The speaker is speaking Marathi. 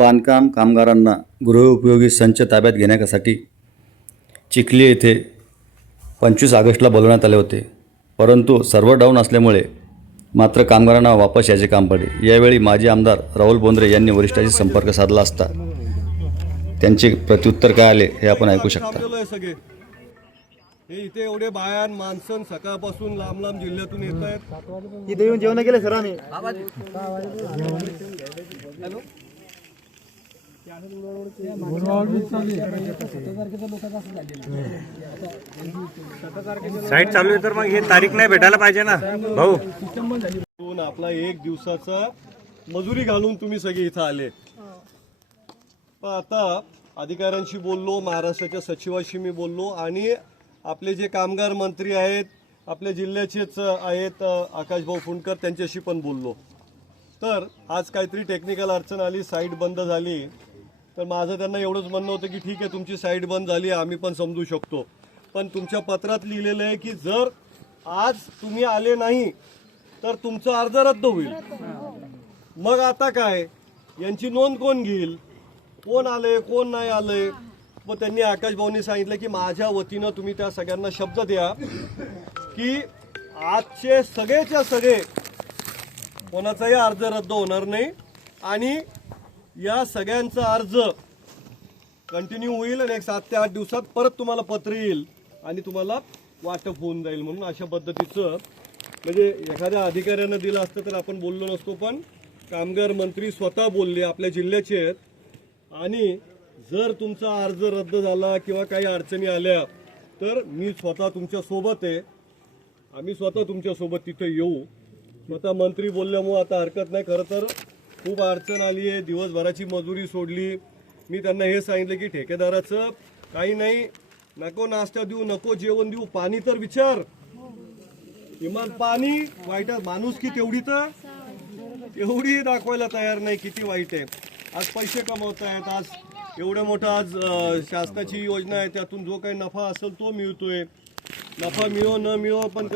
बांधकाम कामगारांना गृहउपयोगी संच ताब्यात घेण्यासाठी चिखली येथे पंचवीस ऑगस्टला बोलवण्यात आले होते. परंतु सर्व डाऊन असल्यामुळे मात्र कामगारांना वापस यायचे काम पडले. यावेळी माजी आमदार राहुल बोंद्रे यांनी वरिष्ठांशी संपर्क साधला असता. त्यांचे प्रत्युत्तर काय आले हे आपण ऐकू शकता. हे इथे एवढे बायान माणसं सकाळपासून लांब लांब जिल्ह्यातून येत आहेत इथे येऊन जेवण केले सर आम्ही साईट चालू आहे तर मग हे तारीख नाही भेटायला पाहिजे ना. भाऊ. दोन आपला एक दिवसाचा मजुरी घालून तुम्ही सगळे इथं आले. पण आता अधिकाऱ्यांशी बोललो महाराष्ट्राच्या सचिवाशी मी बोललो आणि आपले जे कामगार मंत्री आहेत आपल्या जिल्ह्याचेच आहेत आकाशभाऊ फुंडकर त्यांच्याशी पण बोललो. तर आज काहीतरी टेक्निकल अडचण आली साईट बंद झाली. तर माझं त्यांना एवढंच म्हणणं होतं की ठीक आहे तुमची साईट बंद झाली आम्ही पण समजू शकतो. पण तुमच्या पत्रात लिहिलेलं आहे की जर आज तुम्ही आले नाही तर तुमचा अर्ज रद्द होईल. मग आता काय? यांची नोंद कोण घेईल? कोण आले कोण नाही आले मग त्यांनी आकाशभाऊनी सांगितलं की माझ्या वतीनं तुम्ही त्या सगळ्यांना शब्द द्या की आजचे सगळेच्या सगळे कोणाचाही अर्ज रद्द होणार नाही आणि या सगळ्यांचा अर्ज कंटिन्यू होईल आणि एक सात ते आठ दिवसात परत तुम्हाला पत्र येईल आणि तुम्हाला वाटप होऊन जाईल म्हणून अशा पद्धतीचं म्हणजे एखाद्या अधिकाऱ्यानं दिलं असतं तर आपण बोललो नसतो पण कामगार मंत्री स्वतः बोलले आपल्या जिल्ह्याचे आहेत. आणि जर तुमचा अर्ज रद्द झाला किंवा काही अडचणी आल्या तर मी स्वतः तुमच्यासोबत आहे. आम्ही स्वतः तुमच्यासोबत तिथं तिथे येऊ. स्वतः मंत्री बोलल्यामुळं आता हरकत नाही खरं तर खूप अडचण आली आहे. दिवसभराची मजुरी सोडली. मी त्यांना हे सांगितलं की ठेकेदाराचं काही नाही नको नाश्ता देऊ नको जेवण देऊ पाणी तर विचार. इमान पाणी वाईट माणूस की तेवढी तर? एवढी दाखवायला तयार नाही किती वाईट आहे. आज पैसे कमवत आहेत. आज एवढ्या मोठं आज शासनाची योजना आहे. त्यातून जो काही नफा असेल तो मिळतोय. नफा मिळो न मिळो पण